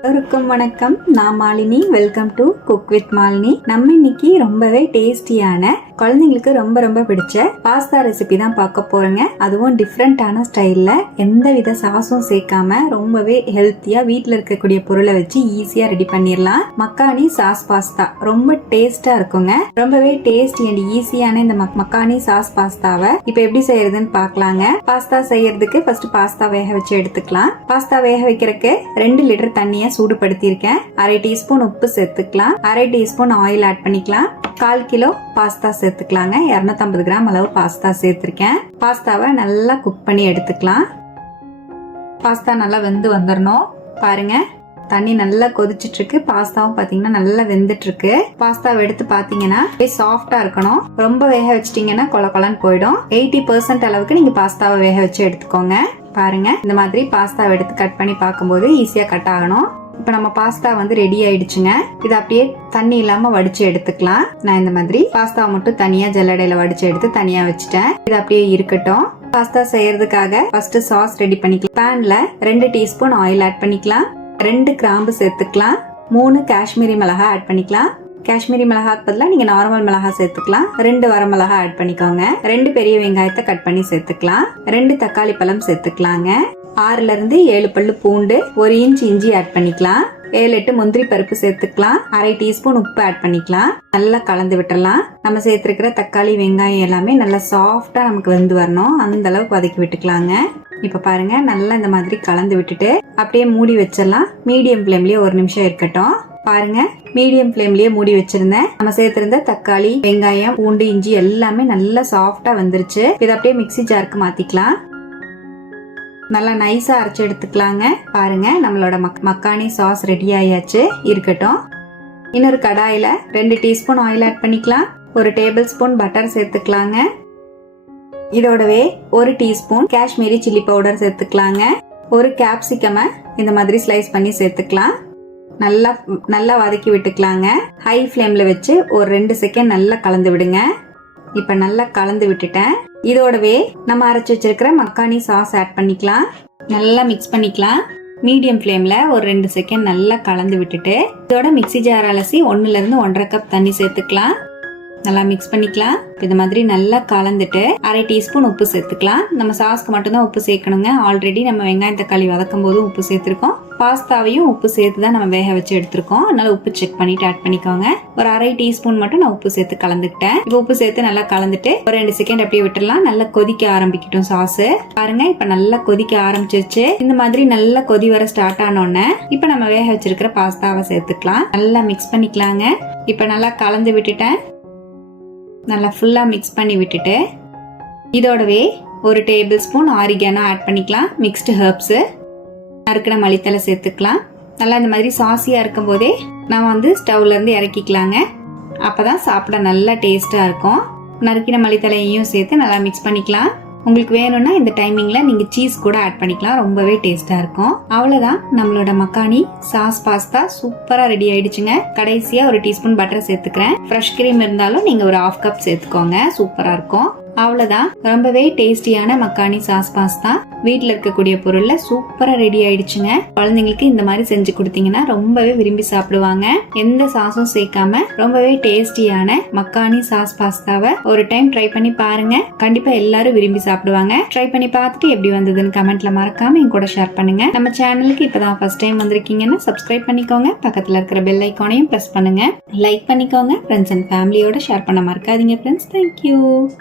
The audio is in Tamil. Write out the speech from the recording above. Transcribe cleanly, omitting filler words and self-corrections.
எல்லோருக்கும் வணக்கம். நான் Malini. Welcome to cook with Malini. நம்ம இன்னைக்கு ரொம்பவே டேஸ்டியான, குழந்தைங்களுக்கு ரொம்ப ரொம்ப பிடிச்ச பாஸ்தா ரெசிபி தான் பார்க்க போறேங்க. அதுவும் டிஃப்ரெண்டான ஸ்டைல்ல, எந்த வித சாஸும் சேர்க்காம ரொம்பவே ஹெல்த்தியா வீட்டில் இருக்கக்கூடிய பொருளை வச்சு ஈஸியா ரெடி பண்ணிடலாம். மக்கானி சாஸ் பாஸ்தா ரொம்ப டேஸ்டா இருக்குங்க. ரொம்பவே டேஸ்டி அண்ட் ஈஸியான இந்த மக்கானி சாஸ் பாஸ்தாவை இப்ப எப்படி செய்யறதுன்னு பார்க்கலாங்க. பாஸ்தா செய்யறதுக்கு ஃபர்ஸ்ட் பாஸ்தா வேக வச்சு எடுத்துக்கலாம். பாஸ்தா வேக வைக்கிறதுக்கு 2 லிட்டர் தண்ணியை சூடுபடுத்தியிருக்கேன். 1/2 டீஸ்பூன் உப்பு சேர்த்துக்கலாம். 1/2 டீஸ்பூன் ஆயில் ஆட் பண்ணிக்கலாம். 1/4 கிலோ பாஸ்தா சேர்த்துக்கலாங்க. 250 கிராம் அளவு பாஸ்தா சேர்த்திருக்கேன். பாஸ்தாவை நல்லா குக் பண்ணி எடுத்துக்கலாம். பாஸ்தா நல்லா வெந்து வந்துடணும். பாருங்க, தண்ணி நல்லா கொதிச்சிட்டு இருக்கு. பாஸ்தாவும் பாத்தீங்கன்னா நல்லா வெந்துட்டு இருக்கு. பாஸ்தாவை எடுத்து பாத்தீங்கன்னா சாஃப்டா இருக்கணும். ரொம்ப வேக வச்சிட்டீங்கன்னா கொல கொலன்னு போயிடும். 80% அளவுக்கு நீங்க பாஸ்தாவை வேக வச்சு எடுத்துக்கோங்க. பாருங்க, இந்த மாதிரி பாஸ்தாவை எடுத்து கட் பண்ணி பார்க்கும்போது ஈஸியா கட் ஆகணும். இப்ப நம்ம பாஸ்தா வந்து ரெடி ஆயிடுச்சுங்க. இது அப்படியே தண்ணி இல்லாம வடிச்சு எடுத்துக்கலாம். நான் இந்த மாதிரி பாஸ்தா மட்டும் தனியா ஜல்லடையில வடிச்சு எடுத்து தனியா வச்சுட்டேன். இது அப்படியே இருக்கட்டும். பாஸ்தா செய்யறதுக்காக ஃபர்ஸ்ட் சாஸ் ரெடி பண்ணிக்கலாம். பேன்ல 2 டீஸ்பூன் ஆயில் ஆட் பண்ணிக்கலாம். 2 கிராம்பு சேர்த்துக்கலாம். 3 காஷ்மீரி மிளகாய் ஆட் பண்ணிக்கலாம். காஷ்மீரி மிளகாய்க்கு பதிலாக நீங்க நார்மல் மிளகாய் சேர்த்துக்கலாம். 2 வரமிளகாய் ஆட் பண்ணிக்கோங்க. 2 பெரிய வெங்காயத்தை கட் பண்ணி சேர்த்துக்கலாம். 2 தக்காளி பழம் சேர்த்துக்கலாங்க. 6ல இருந்து 7 பல்லு பூண்டு, 1 இன்ச் இஞ்சி ஆட் பண்ணிக்கலாம். 7-8 முந்திரி பருப்பு சேர்த்துக்கலாம். 1/2 டீஸ்பூன் உப்பு ஆட் பண்ணிக்கலாம். நல்லா கலந்து விட்டுறலாம். நம்ம சேர்த்திருக்கிற தக்காளி வெங்காயம் எல்லாமே நல்லா சாஃப்டா நமக்கு வெந்து வரணும். அந்த அளவுக்கு வதக்கி விட்டுக்கலாங்க. இப்ப பாருங்க, நல்லா இந்த மாதிரி கலந்து விட்டுட்டு அப்படியே மூடி வச்சிடலாம். மீடியம் ஃப்ளேம்லயே 1 நிமிஷம் இருக்கட்டும். பாருங்க, மீடியம் ஃப்ளேம்லயே மூடி வச்சிருந்தேன். நம்ம சேர்த்திருந்த தக்காளி, வெங்காயம், பூண்டு, இஞ்சி எல்லாமே நல்லா சாஃப்டா வந்துருச்சு. இதை அப்படியே மிக்ஸி ஜாருக்கு மாத்திக்கலாம். நல்லா நைஸா அரைச்சு எடுத்துக்கலாங்க. பாருங்க, நம்மளோட மக்கானி சாஸ் ரெடி ஆயாச்சு. இருக்கட்டும். இன்னொரு கடாயில 2 டீஸ்பூன் ஆயில் ஆட் பண்ணிக்கலாம். 1 டேபிள் ஸ்பூன் பட்டர் சேர்த்துக்கலாங்க. இதோடவே 1 டீஸ்பூன் காஷ்மீரி சில்லி பவுடர் சேர்த்துக்கலாங்க. 1 கேப்சிகம் இந்த மாதிரி ஸ்லைஸ் பண்ணி சேர்த்துக்கலாம். நல்லா வதக்கி விட்டுக்கலாங்க. ஹை ஃப்ளேம்ல வச்சு ஒரு 2 செகண்ட் நல்லா கலந்து விடுங்க. இப்ப நல்லா கலந்து விட்டுட்டேன். இதோடவே நம்ம அரைச்சு வச்சிருக்கிற மக்கானி சாஸ் ஆட் பண்ணிக்கலாம். நல்லா மிக்ஸ் பண்ணிக்கலாம். மீடியம் ஃப்ளேம்ல ஒரு 2 செகண்ட் நல்லா கலந்து விட்டுட்டு இதோட மிக்ஸி ஜார் அலசி 1ல இருந்து 1/2 கப் தண்ணி சேர்த்துக்கலாம். நல்லா மிக்ஸ் பண்ணிக்கலாம். இந்த மாதிரி நல்லா கலந்துட்டு 1/2 டீஸ்பூன் உப்பு சேர்த்துக்கலாம். நம்ம சாஸ்க்கு மட்டும்தான் உப்பு சேர்க்கணுங்க. ஆல்ரெடி நம்ம வெங்காயம் தக்காளி வதக்கும் போது உப்பு சேர்த்திருக்கோம். பாஸ்தாவையும் உப்பு சேர்த்து தான் நம்ம வேக வச்சு எடுத்திருக்கோம். அதனால உப்பு செக் பண்ணிட்டு ஆட் பண்ணிக்கோங்க. ஒரு 1/2 டீஸ்பூன் மட்டும் நான் உப்பு சேர்த்து கலந்துக்கிட்டேன். இப்போ உப்பு சேர்த்து நல்லா கலந்துட்டு ஒரு 2 செகண்ட் அப்படியே விட்டுடலாம். நல்லா கொதிக்க ஆரம்பிக்கட்டும் சாஸ். பாருங்க, இப்ப நல்லா கொதிக்க ஆரம்பிச்சிருச்சு. இந்த மாதிரி நல்லா கொதி வர ஸ்டார்ட் ஆனோடனே இப்ப நம்ம வேக வச்சிருக்கிற பாஸ்தாவை சேர்த்துக்கலாம். நல்லா மிக்ஸ் பண்ணிக்கலாங்க. இப்ப நல்லா கலந்து விட்டுட்டேன். நல்லா ஃபுல்லா மிக்ஸ் பண்ணி விட்டுட்டு இதோடவே 1 டேபிள் ஸ்பூன் ஆரிகானோ ஆட் பண்ணிக்கலாம். மிக்ஸ்டு ஹெர்ப்ஸ், நறுக்கின மல்லித்தலை சேர்த்துக்கலாம். நல்லா இந்த மாதிரி சாசியா இருக்கும் போதே நான் வந்து ஸ்டவ்ல இருந்து இறக்கிக்கலாங்க. அப்பதான் சாப்பிட நல்லா டேஸ்டா இருக்கும். நறுக்கின மல்லித்தலையையும் சேர்த்து நல்லா மிக்ஸ் பண்ணிக்கலாம். உங்களுக்கு வேணும்னா இந்த டைமிங்ல நீங்க சீஸ் கூட ஆட் பண்ணிக்கலாம். ரொம்பவே டேஸ்டா இருக்கும். அவ்வளவுதான், நம்மளோட மக்கானி சாஸ் பாஸ்தா சூப்பரா ரெடி ஆயிடுச்சுங்க. கடைசியா 1 டீஸ்பூன் பட்டர் சேர்த்துக்கிறேன். ஃப்ரெஷ் கிரீம் இருந்தாலும் நீங்க ஒரு 1/2 கப் சேர்த்துக்கோங்க. சூப்பரா இருக்கும். அவ்வளவுதான், ரொம்பவே டேஸ்டியான மக்கானி சாஸ் பாஸ்தா வீட்டுல இருக்கக்கூடிய பொருள்ல சூப்பரா ரெடி ஆயிடுச்சுங்க. குழந்தைங்களுக்கு இந்த மாதிரி செஞ்சு கொடுத்தீங்கன்னா ரொம்பவே விரும்பி சாப்பிடுவாங்க. எந்த சாஸும் சேர்க்காம ரொம்பவே டேஸ்டியான மக்கானி சாஸ் பாஸ்தாவை ஒரு டைம் ட்ரை பண்ணி பாருங்க. கண்டிப்பா எல்லாரும் விரும்பி சாப்பிடுவாங்க. ட்ரை பண்ணி பார்த்துட்டு எப்படி வந்ததுன்னு கமெண்ட்ல மறக்காம என் கூட ஷேர் பண்ணுங்க. நம்ம சேனலுக்கு இப்பதான் ஃபர்ஸ்ட் டைம் வந்திருக்கீங்கன்னா சப்ஸ்கிரைப் பண்ணிக்கோங்க. பக்கத்துல இருக்கிற பெல் ஐக்கானையும் பிரஸ் பண்ணுங்க. லைக் பண்ணிக்கோங்க. ஃப்ரெண்ட்ஸ் அண்ட் ஃபேமிலியோட ஷேர் பண்ண மறக்காதீங்க ஃப்ரெண்ட்ஸ். தேங்க்யூ.